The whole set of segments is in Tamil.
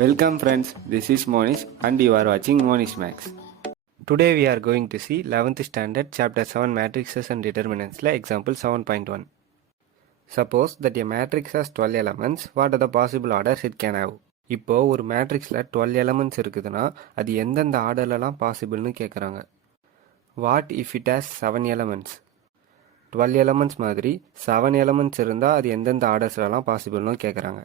Welcome friends, this is Monish and you are watching MonishMaths. Today we are going to see 11th standard chapter 7 Matrices and Determinants example 7.1. Suppose that a matrix has 12 elements, what are the possible orders it can have? இப்போ ஒரு மேட்ரிக்ஸில் 12 எலமெண்ட்ஸ் இருக்குதுன்னா அது எந்தெந்த ஆர்டர்லலாம் பாசிபிள்னு கேட்குறாங்க. What if it has 7 elements? 12 elements மாதிரி 7 எலமெண்ட்ஸ் இருந்தால் அது எந்தெந்த ஆர்டர்ஸ்லலாம் பாசிபிள்னு கேட்குறாங்க.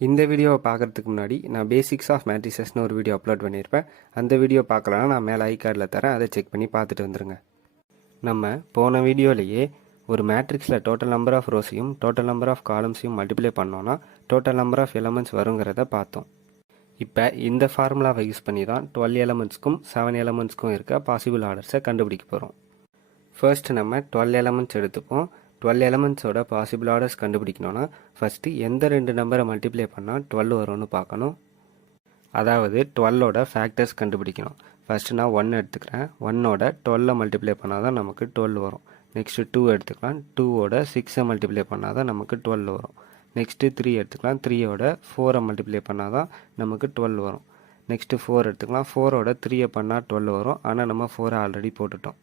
இந்த வீடியோவை பார்க்குறதுக்கு முன்னாடி நான் பேசிக்ஸ் ஆஃப் மேட்ரிசஸ்னு ஒரு வீடியோ அப்லோட் பண்ணியிருப்பேன். அந்த வீடியோ பார்க்கலன்னா நான் மேலே ஐ கார்டில் தரேன், அதை செக் பண்ணி பார்த்துட்டு வந்துடுங்க. நம்ம போன வீடியோலேயே ஒரு மேட்ரிக்ஸில் டோட்டல் நம்பர் ஆஃப் ரோஸையும் டோட்டல் நம்பர் ஆஃப் காலம்ஸையும் மல்டிப்ளை பண்ணோன்னா டோட்டல் நம்பர் ஆஃப் எலமெண்ட்ஸ் வருங்கிறத பார்த்தோம். இப்போ இந்த ஃபார்முலாவை யூஸ் பண்ணி தான் 12 எலமெண்ட்ஸ்க்கும் 7 எலமெண்ட்ஸ்க்கும் இருக்க பாசிபிள் ஆர்டர்ஸை கண்டுபிடிக்க போகிறோம். ஃபர்ஸ்ட் நம்ம 12 எலமெண்ட்ஸ் எடுத்துப்போம். 12 எலமெண்ட்ஸோட பாசிபிள் ஆர்டர்ஸ் கண்டுபிடிக்கணும்னா ஃபஸ்ட்டு எந்த ரெண்டு நம்பரை மல்டிப்ளை பண்ணால் 12 வரும்னு பார்க்கணும். அதாவது 12ஓட ஃபேக்டர்ஸ் கண்டுபிடிக்கணும். ஃபஸ்ட்டு நான் 1 எடுத்துக்கிறேன். 1ஓட 12 மல்டிப்ளை பண்ணால் தான் நமக்கு 12 வரும். நெக்ஸ்ட்டு 2 எடுத்துக்கலாம். 2ஓட 6 மல்டிப்ளை பண்ணால் தான் நமக்கு 12 வரும். நெக்ஸ்ட்டு 3 எடுத்துக்கலாம். 3ஓட 4 மல்டிப்ளை பண்ணால் தான் நமக்கு 12 வரும். நெக்ஸ்ட்டு 4 எடுத்துக்கலாம். 4ஓட 3 பண்ணால் 12 வரும். ஆனால் நம்ம 4 ஆல்ரெடி போட்டுட்டோம்.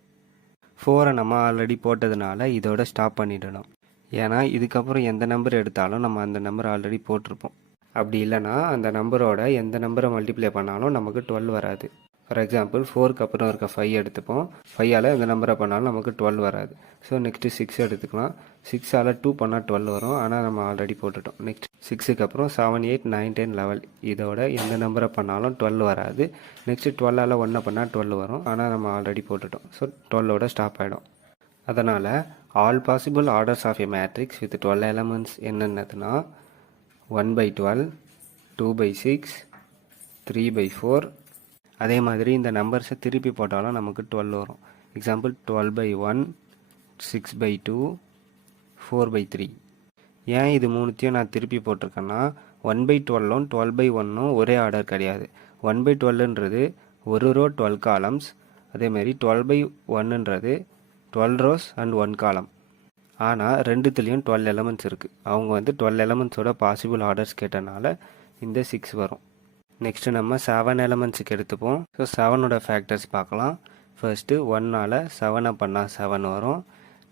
4 நம்ம ஆல்ரெடி போட்டதுனால இதோட ஸ்டாப் பண்ணிடணும். ஏன்னா இதுக்கப்புறம் எந்த நம்பர் எடுத்தாலும் நம்ம அந்த நம்பர் ஆல்ரெடி போட்டிருப்போம். அப்படி இல்லைனா அந்த நம்பரோட எந்த நம்பரை மல்டிப்ளை பண்ணாலும் நமக்கு 12 வராது. ஃபார் எக்ஸாம்பிள் 4க்கு அப்புறம் இருக்க 5 எடுத்துப்போம். 5ஆல் எந்த நம்பரை பண்ணாலும் நமக்கு 12 வராது. ஸோ நெக்ஸ்ட்டு 6 எடுத்துக்கலாம். 6ஆல் 2 பண்ணால் 12 வரும், ஆனால் நம்ம ஆல்ரெடி போட்டுட்டோம். நெக்ஸ்ட் 6க்கு அப்புறம் 7, 8, 9, 10, 11 இதோட எந்த நம்பரை பண்ணாலும் 12 வராது. நெக்ஸ்ட்டு 12ஆல் 1 பண்ணால் 12 வரும், ஆனால் நம்ம ஆல்ரெடி போட்டுட்டோம். ஸோ 12ஓட ஸ்டாப் ஆகிடும். அதனால் all possible orders of a matrix with 12 elements என்னென்னதுன்னா 1/12, 2/6, 3/4. அதே மாதிரி இந்த நம்பர்ஸை திருப்பி போட்டாலும் நமக்கு 12 வரும். எக்ஸாம்பிள் 12/1, 6/2, 4/3. ஏன் இது மூணுத்தையும் நான் திருப்பி போட்டிருக்கேன்னா 1/12ம் 12/1ம் ஒரே ஆர்டர் கிடையாது. 1/12ன்றது ஒரு ரோ 12 காலம்ஸ். அதேமாதிரி 12/1ன்றது 12 ரோஸ் அண்ட் 1 காலம். ஆனால் ரெண்டுத்துலேயும் 12 எலமெண்ட்ஸ் இருக்குது. அவங்க 12 எலமெண்ட்ஸோட பாசிபிள் ஆர்டர்ஸ் கேட்டனால இந்த 6 வரும். நெக்ஸ்ட்டு நம்ம 7 எலமெண்ட்ஸுக்கு எடுத்துப்போம். ஸோ 7ஓட ஃபேக்டர்ஸ் பார்க்கலாம். ஃபர்ஸ்ட்டு 1ஆல் 7 பண்ணால் 7 வரும்.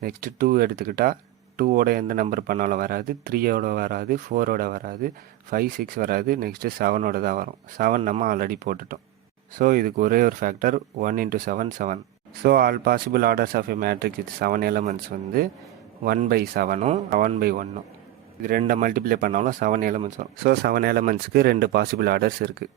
நெக்ஸ்ட்டு 2 எடுத்துக்கிட்டால் 2ஓட எந்த நம்பர் பண்ணாலும் வராது. 3ஓட வராது. 4ஓட வராது. 5, 6 வராது. நெக்ஸ்ட்டு 7ஓட தான் வரும். 7 நம்ம ஆல்ரெடி போட்டுட்டோம். ஸோ இதுக்கு ஒரே ஒரு factor 1 × 7, 7. So all possible orders of a matrix with 7 elements 1/7ம் 7/1ம். இது ரெண்டை மல்டிப்ளை பண்ணாலும் 7 எலமெண்ட்ஸ் வரும். ஸோ 7 எலமெண்ட்ஸ்க்கு 2 பாசிபிள் ஆர்டர்ஸ் இருக்குது.